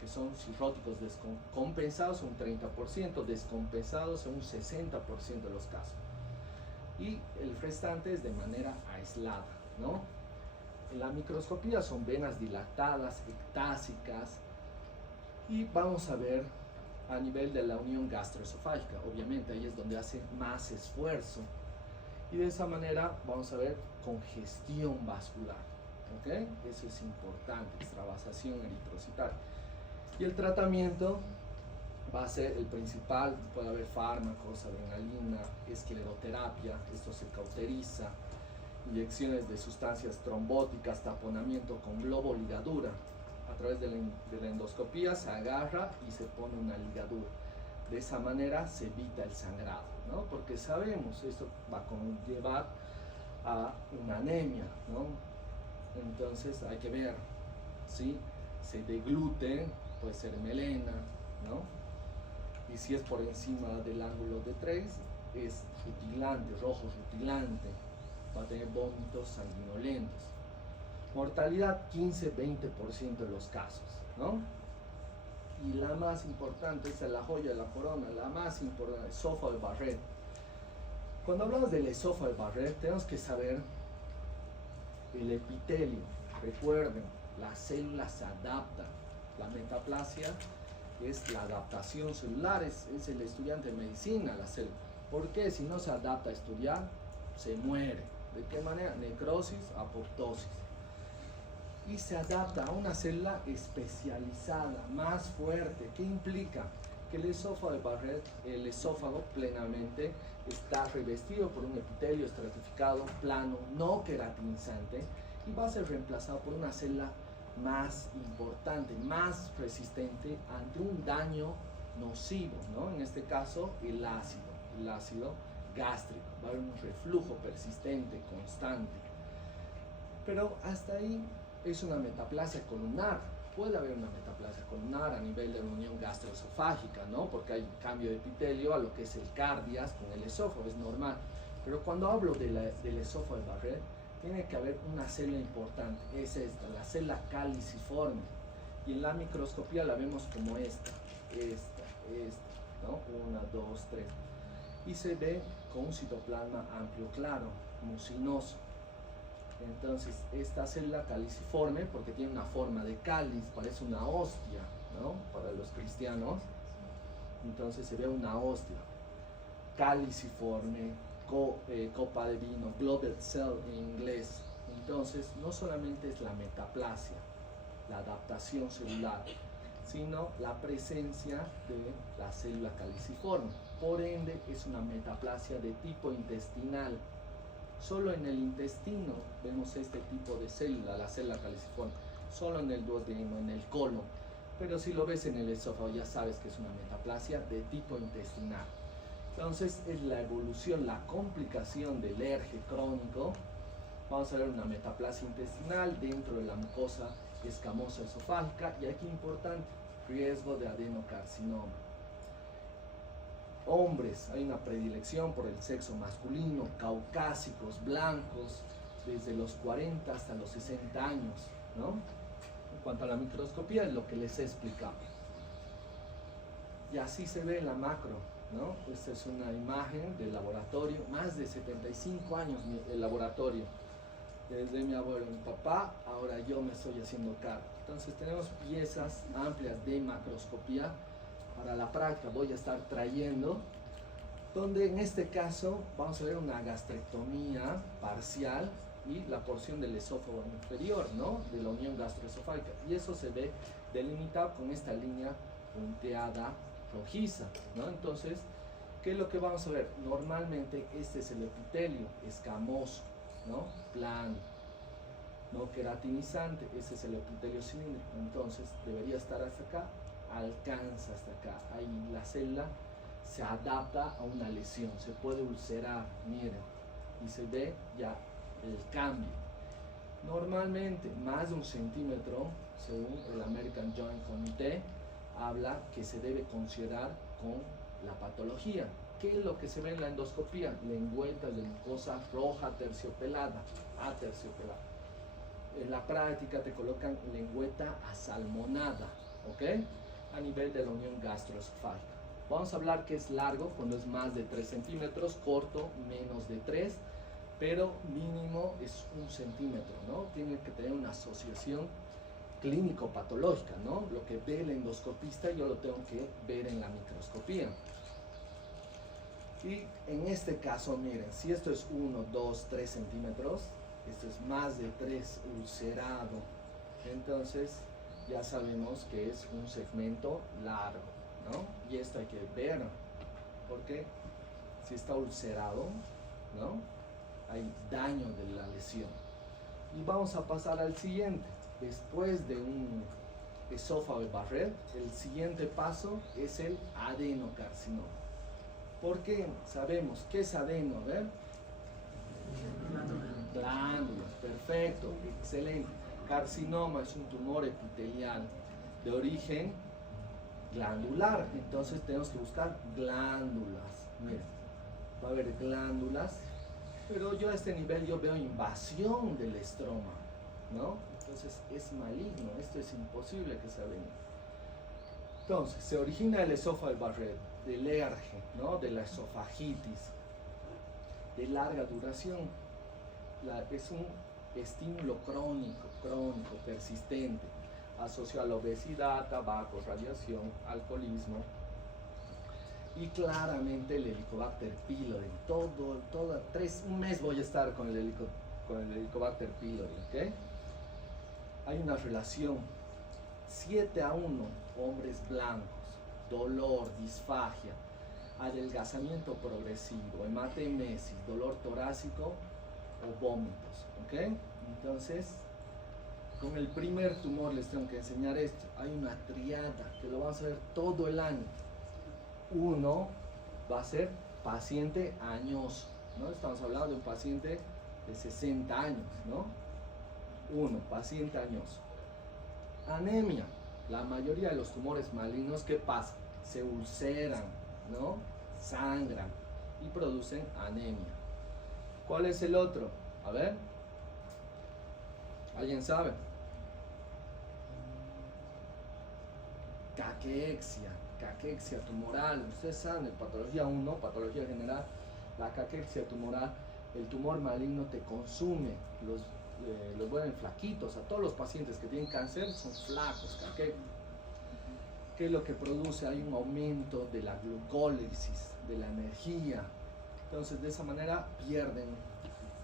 Que son cirróticos descompensados un 30%, descompensados en un 60% de los casos. Y el restante es de manera aislada, ¿no? En la microscopía son venas dilatadas, ectásicas, y vamos a ver a nivel de la unión gastroesofágica. Obviamente ahí es donde hace más esfuerzo, y de esa manera vamos a ver congestión vascular, ¿ok? Eso es importante, extravasación eritrocitaria. Y el tratamiento va a ser el principal, puede haber fármacos, adrenalina, escleroterapia, esto se cauteriza, inyecciones de sustancias trombóticas, taponamiento con globo ligadura. A través de la endoscopía se agarra y se pone una ligadura. De esa manera se evita el sangrado, ¿no? Porque sabemos, esto va a conllevar a una anemia, ¿no? Entonces hay que ver, ¿sí? Se deglute, puede ser melena, ¿no? Y si es por encima del ángulo de 3, es rutilante, rojo rutilante, va a tener vómitos sanguinolentos. Mortalidad 15-20% de los casos, ¿no? Y la más importante, esta es la joya de la corona, la más importante, esófago de Barrett. Cuando hablamos del esófago de Barrett, tenemos que saber el epitelio. Recuerden, las células se adaptan. La metaplasia es la adaptación celular, es el estudiante de medicina, la célula. ¿Por qué? Si no se adapta a estudiar, se muere. ¿De qué manera? Necrosis, apoptosis. y se adapta a una célula especializada, más fuerte. ¿Qué implica? Que el esófago plenamente está revestido por un epitelio estratificado, plano, no queratinizante, y va a ser reemplazado por una célula más importante, más resistente ante un daño nocivo, ¿no? En este caso, el ácido gástrico. Va a haber un reflujo persistente, constante. Pero hasta ahí es una metaplasia columnar. Puede haber una metaplasia columnar a nivel de la unión gastroesofágica, ¿no? Porque hay cambio de epitelio a lo que es el cardias con el esófago, es normal. Pero cuando hablo del esófago de Barrett, tiene que haber una célula importante, es esta, la célula caliciforme. Y en la microscopía la vemos como esta, ¿no? 1, 2, 3. Y se ve con un citoplasma amplio claro, mucinoso. Entonces, esta célula caliciforme, porque tiene una forma de cáliz, parece una hostia, ¿no? Para los cristianos. Entonces se ve una hostia. Caliciforme, copa de vino, globed cell en inglés. Entonces, no solamente es la metaplasia, la adaptación celular, sino la presencia de la célula caliciforme. Por ende, es una metaplasia de tipo intestinal. Solo en el intestino vemos este tipo de célula, la célula caliciforme, solo en el duodeno, en el colon. Pero si lo ves en el esófago ya sabes que es una metaplasia de tipo intestinal. Entonces es la evolución, la complicación del ERGE crónico. Vamos a ver una metaplasia intestinal dentro de la mucosa escamosa esofágica, y aquí importante, riesgo de adenocarcinoma. Hombres, hay una predilección por el sexo masculino, caucásicos, blancos, desde los 40 hasta los 60 años, ¿no? En cuanto a la microscopía, es lo que les he explicado. Y así se ve en la macro, ¿no? Esta es una imagen del laboratorio, más de 75 años el laboratorio. Desde mi abuelo, mi papá, ahora yo me estoy haciendo cargo. Entonces tenemos piezas amplias de macroscopía. Para la práctica voy a estar trayendo, donde en este caso vamos a ver una gastrectomía parcial y la porción del esófago inferior, ¿no? De la unión gastroesofágica. Y eso se ve delimitado con esta línea punteada rojiza, ¿no? Entonces, ¿qué es lo que vamos a ver? Normalmente este es el epitelio escamoso, ¿no? Plano, no queratinizante, ese es el epitelio cilíndrico. Entonces, debería estar hasta acá, alcanza hasta acá. Ahí la célula se adapta a una lesión, se puede ulcerar, miren, y se ve ya el cambio. Normalmente más de 1 centímetro, según el American Joint Committee, habla que se debe considerar con la patología. ¿Qué es lo que se ve en la endoscopía? Lengüetas de mucosa roja aterciopelada. En la práctica te colocan lengüeta asalmonada, ¿ok? A nivel de la unión gastroesofágica. Vamos a hablar que es largo cuando es más de 3 centímetros, corto menos de 3, pero mínimo es 1 centímetro, ¿no? Tiene que tener una asociación clínico-patológica, ¿no? Lo que ve el endoscopista yo lo tengo que ver en la microscopía. Y en este caso, miren, si esto es 1, 2, 3 centímetros, esto es más de 3 ulcerado, entonces ya sabemos que es un segmento largo, ¿no? Y esto hay que ver, porque si está ulcerado, ¿no? Hay daño de la lesión. Y vamos a pasar al siguiente. Después de un esófago de Barrett, el siguiente paso es el adenocarcinoma. ¿Por qué? Sabemos qué es adeno, ¿ver? Glándulas, perfecto, excelente. Carcinoma es un tumor epitelial de origen glandular, entonces tenemos que buscar glándulas. Miren, va a haber glándulas, pero yo a este nivel yo veo invasión del estroma, ¿no? Entonces es maligno, esto es imposible que sea benigno. Entonces, se origina el esófago de Barrett, del ERGE, ¿no? De la esofagitis, de larga duración. Es un estímulo crónico, persistente, asociado a la obesidad, tabaco, radiación, alcoholismo, y claramente el Helicobacter pylori. Un mes voy a estar con el Helicobacter pylori, ¿ok? hay una relación 7-1, hombres blancos, dolor, disfagia, adelgazamiento progresivo, hematemesis, dolor torácico o vómitos, ¿ok? Entonces, con el primer tumor les tengo que enseñar esto. Hay una triada que lo vamos a ver todo el año. Uno va a ser paciente añoso, ¿no? Estamos hablando de un paciente de 60 años, ¿no? Uno, paciente añoso. Anemia. La mayoría de los tumores malignos, ¿qué pasa? Se ulceran, ¿no? Sangran y producen anemia. ¿Cuál es el otro? A ver. ¿Alguien sabe? Caquexia tumoral. Ustedes saben, en patología 1, patología general, la caquexia tumoral, el tumor maligno te consume, los vuelven flaquitos. A todos los pacientes que tienen cáncer son flacos, ¿qué es lo que produce? Hay un aumento de la glucólisis, de la energía. Entonces, de esa manera pierden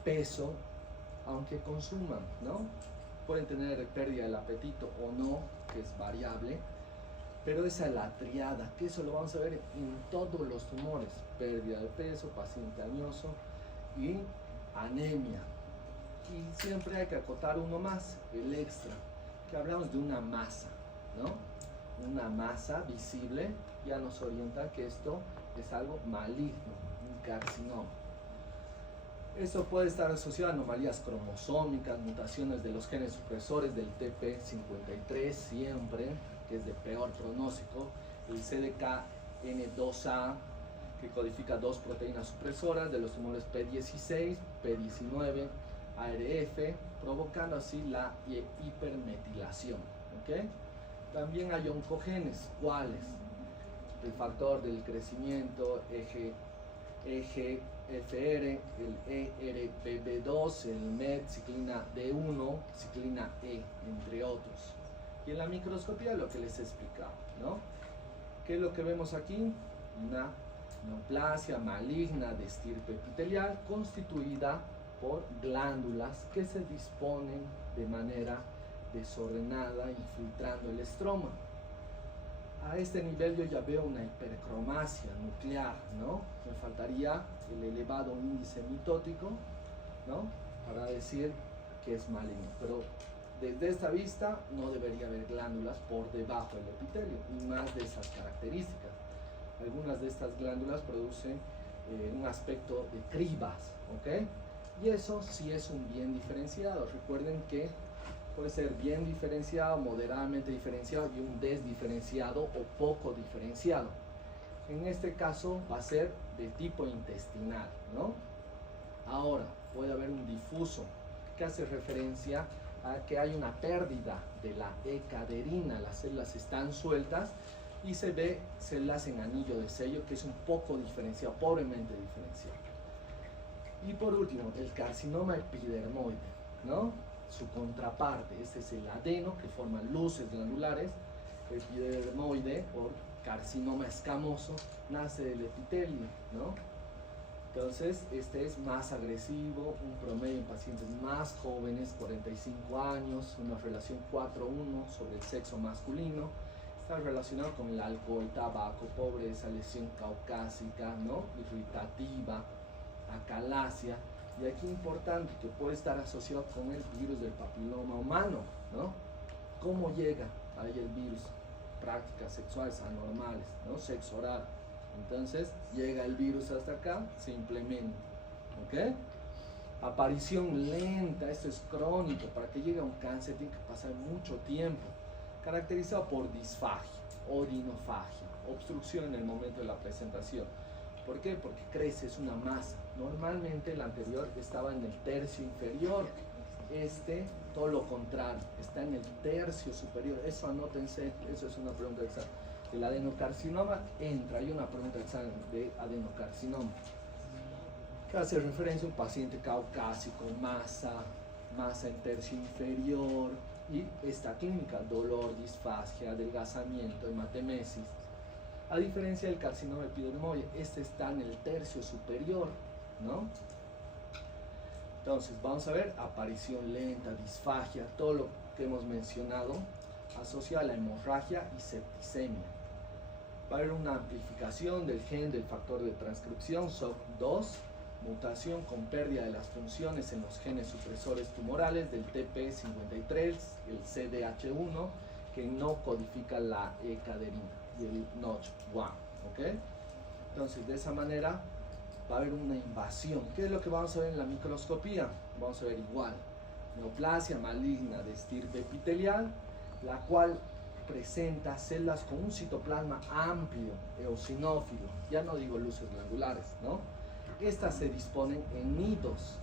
peso, aunque consuman, ¿no? Pueden tener pérdida del apetito o no, que es variable, pero esa es la triada, que eso lo vamos a ver en todos los tumores: pérdida de peso, paciente añoso y anemia. Y siempre hay que acotar uno más, el extra, que hablamos de una masa, ¿no? Una masa visible ya nos orienta que esto es algo maligno, un carcinoma. Esto puede estar asociado a anomalías cromosómicas, mutaciones de los genes supresores del TP53 siempre, que es de peor pronóstico, el CDKN2A, que codifica 2 proteínas supresoras de los tumores P16, P19, ARF, provocando así la hipermetilación, ¿ok? También hay oncogenes, ¿cuáles? El factor del crecimiento, EGFR, el ERBB2, el MET, ciclina D1, ciclina E, entre otros. Y en la microscopía lo que les he explicado, ¿no? ¿Qué es lo que vemos aquí? Una neoplasia maligna de estirpe epitelial constituida por glándulas que se disponen de manera desordenada, infiltrando el estroma. A este nivel yo ya veo una hipercromasia nuclear, ¿no? Me faltaría el elevado índice mitótico, ¿no? Para decir que es maligno. Pero desde esta vista no debería haber glándulas por debajo del epitelio, y más de esas características. Algunas de estas glándulas producen un aspecto de cribas, ¿ok? Y eso sí es un bien diferenciado. Recuerden que puede ser bien diferenciado, moderadamente diferenciado y un desdiferenciado o poco diferenciado. En este caso va a ser de tipo intestinal, ¿no? Ahora, puede haber un difuso que hace referencia a que hay una pérdida de la E-caderina, las células están sueltas y se ve células en anillo de sello, que es un poco diferenciado, pobremente diferenciado. Y por último, el carcinoma epidermoide, ¿no? Su contraparte, este es el adeno, que forma luces glandulares. Epidermoide o carcinoma escamoso nace del epitelio, ¿no? Entonces, este es más agresivo, un promedio en pacientes más jóvenes, 45 años, una relación 4:1 sobre el sexo masculino. Está relacionado con el alcohol, tabaco, pobreza, lesión caucásica, ¿no? Irritativa, acalasia. Y aquí importante que puede estar asociado con el virus del papiloma humano, ¿no? ¿Cómo llega ahí el virus? Prácticas sexuales anormales, ¿no? Sexo oral. Entonces llega el virus hasta acá, se implementa, ¿ok? Aparición lenta, esto es crónico. Para que llegue a un cáncer tiene que pasar mucho tiempo. Caracterizado por disfagia, odinofagia, obstrucción en el momento de la presentación. ¿Por qué? Porque crece, es una masa. Normalmente el anterior estaba en el tercio inferior. Este, todo lo contrario, está en el tercio superior. Eso anótense, eso es una pregunta de examen. El adenocarcinoma entra, hay una pregunta de examen de adenocarcinoma, que hace referencia a un paciente caucásico, masa en tercio inferior, y esta clínica: dolor, disfagia, adelgazamiento, hematemesis. A diferencia del carcinoma epidermoide, este está en el tercio superior, ¿no? Entonces, vamos a ver aparición lenta, disfagia, todo lo que hemos mencionado asociado a la hemorragia y septicemia. Va a haber una amplificación del gen del factor de transcripción SOC2, mutación con pérdida de las funciones en los genes supresores tumorales del TP53, el CDH1, que no codifica la E-caderina y el NOTCH1, ¿ok? Entonces, de esa manera va a haber una invasión. ¿Qué es lo que vamos a ver en la microscopía? Vamos a ver igual, neoplasia maligna de estirpe epitelial, la cual presenta células con un citoplasma amplio, eosinófilo, ya no digo luces glandulares, ¿no? Estas se disponen en nidos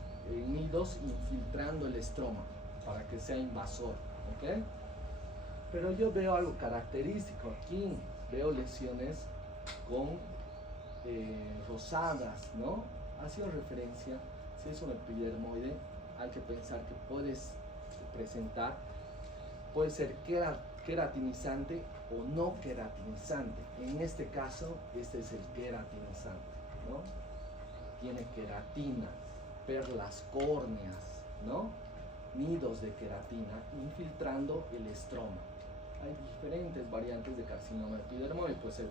infiltrando el estroma para que sea invasor, ¿ok? Pero yo veo algo característico aquí, veo lesiones con rosadas, ¿no? Haciendo referencia, si es un epidermoide, hay que pensar que puedes presentar, puede ser queratinizante o no queratinizante. En este caso, este es el queratinizante, ¿no? Tiene queratina, perlas córneas, ¿no? Nidos de queratina infiltrando el estroma. Hay diferentes variantes de carcinoma epidermoide, puede ser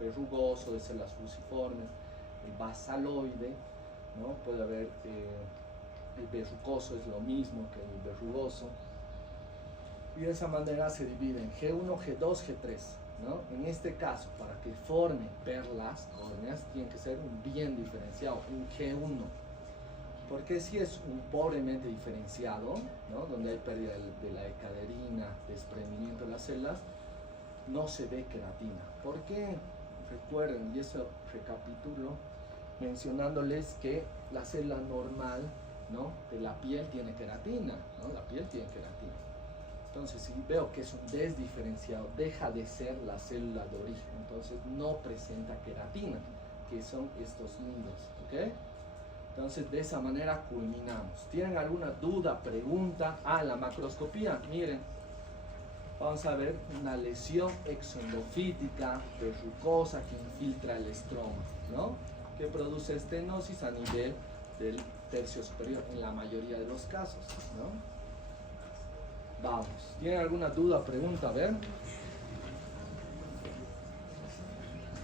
verrugoso, de células fusiformes, el basaloide, ¿no? Puede haber el verrucoso, es lo mismo que el verrugoso. Y de esa manera se divide en G1, G2, G3, ¿no? En este caso, para que forme perlas córneas, tiene que ser un bien diferenciado, un G1. Porque si es un pobremente diferenciado, ¿no? Donde hay pérdida de la E-caderina, desprendimiento de las células, no se ve queratina. ¿Por qué? Recuerden, y eso recapitulo, mencionándoles que la célula normal, ¿no? De la piel tiene queratina, ¿no? La piel tiene queratina. Entonces, si veo que es un desdiferenciado, deja de ser la célula de origen, entonces no presenta queratina, que son estos nidos, ¿ok? Entonces, de esa manera culminamos. ¿Tienen alguna duda, pregunta? La macroscopía, miren, vamos a ver una lesión exoendofítica, verrucosa, que infiltra el estroma, ¿no? Que produce estenosis a nivel del tercio superior en la mayoría de los casos, ¿no? Vamos, ¿tienen alguna duda, pregunta? A ver.